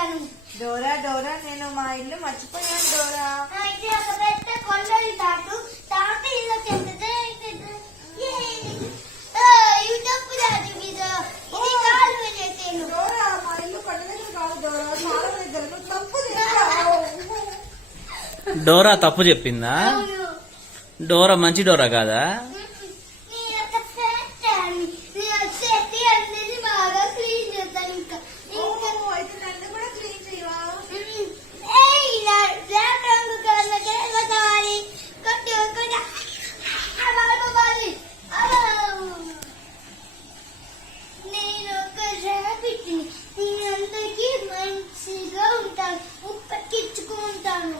మర్చిపోయాను. Dora Dora నేను మా ఇల్లు మర్చిపోయాను డోరా. అయితే ఒక పెద్ద కొండలు తాటు ఇల్లు చెప్తే ఇవి తప్పు రాదు ఇది కాలు చేసాను. డోరా మా ఇల్లు కొండ దగ్గర కాదు డోరా, చాలా దగ్గర. నువ్వు తప్పు చేసావు. డోరా తప్పు చెప్పిందా? అవును. డోరా మంచి డోరా కాదా? మంచిగా ఉంటాను, ఉప్పెక్కించుకుంటాను,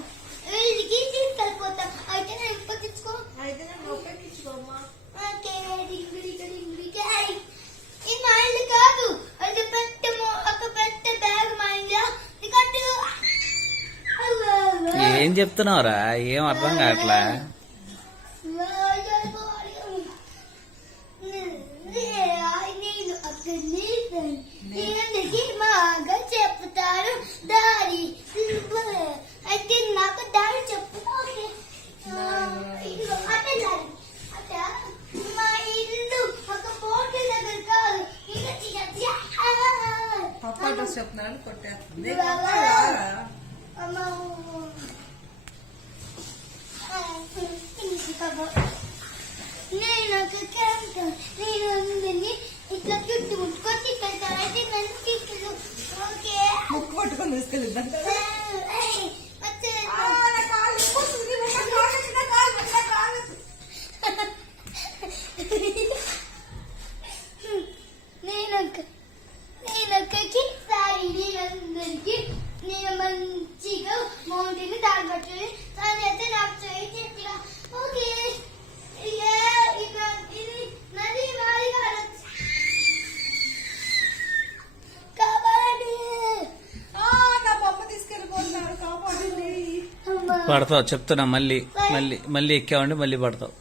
వీళ్ళకి తీసుకెళ్ళిపోతాను. అయితే నేను ఉప్పెక్కించుకో. అయితే నేను ఒప్పెక్కించుకోమ్మా. ఇది మా ఇల్లు కాదు, అది ఒక పెద్ద బ్యాగ్ మా ఇల్లు. ఏం చెప్తున్నావురా? ఏం అర్థం కావట్లా. నేను అక్కడికి బాగా చెప్తాను దారి. అయితే నాకు దారి చెప్పు. అట్ట దారి అట్ట మా ఇల్లు ఒక పోటీ దగ్గర కాదు. పప్ప డ్రెస్ చెప్తున్నారని కొట్టేస్తుంది. నేను నేను అందరినీ ఇట్లా చుట్టూ ముట్టుకొని తీసుకెళ్తాను. అయితే నన్ను తీసుకెళ్ళు. ఓకే ముక్కు పట్టుకొని తీసుకెళ్ళిద్దాం. నేనొక్కకి సారీ నేనందరికి నేను మంచిగా మౌంటైన్ దారి పట్టుకుని దాని అయితే నాకు చేయి చెప్పిన. ఓకే ఇది నది మాది కాదు. కాపాడండి. నా పప్ప తీసుకెళ్ళిపోతున్నారు, కాపాడండి. పడతావు చెప్తున్నా. మళ్ళీ మళ్ళీ మళ్ళీ ఎక్కావండి, మళ్ళీ పడతావు.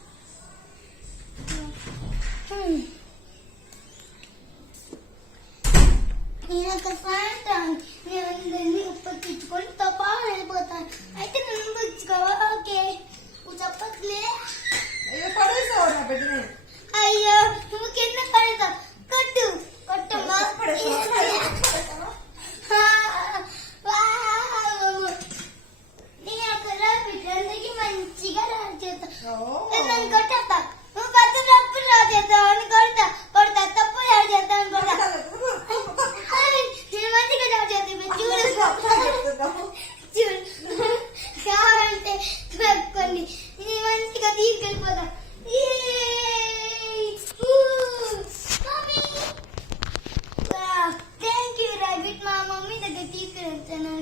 నేను ఒక సాయంత్రం నేను అందరినీ ఉప్పెక్కించుకొని తప్ప వెళ్ళిపోతాను. అయితే నన్ను ఉప్పెక్కించుకోవా? ఓకే చెప్పట్లే. పడేసావు నా బిడ్డని. అయ్యో నువ్వు కింద పడతావు. కొట్టు కొట్టమ్మా. నేను ఒక అందరికి మంచిగా రాజు చేస్తాను. నన్ను కొట్టేస్తా. నువ్వు పెద్ద తప్పు రాజు చేస్తావు అని కొడతా కొడతా. తప్పు రాజు చేస్తావు అని కొడతా. నేను మంచిగా రాజు చేస్తాను. చూడు కావాలంటే కొన్ని మంచిగా తీసుకెళ్ళిపోతా. Thank you rabbit. మా మమ్మీ దగ్గర తీసుకెళ్తాను.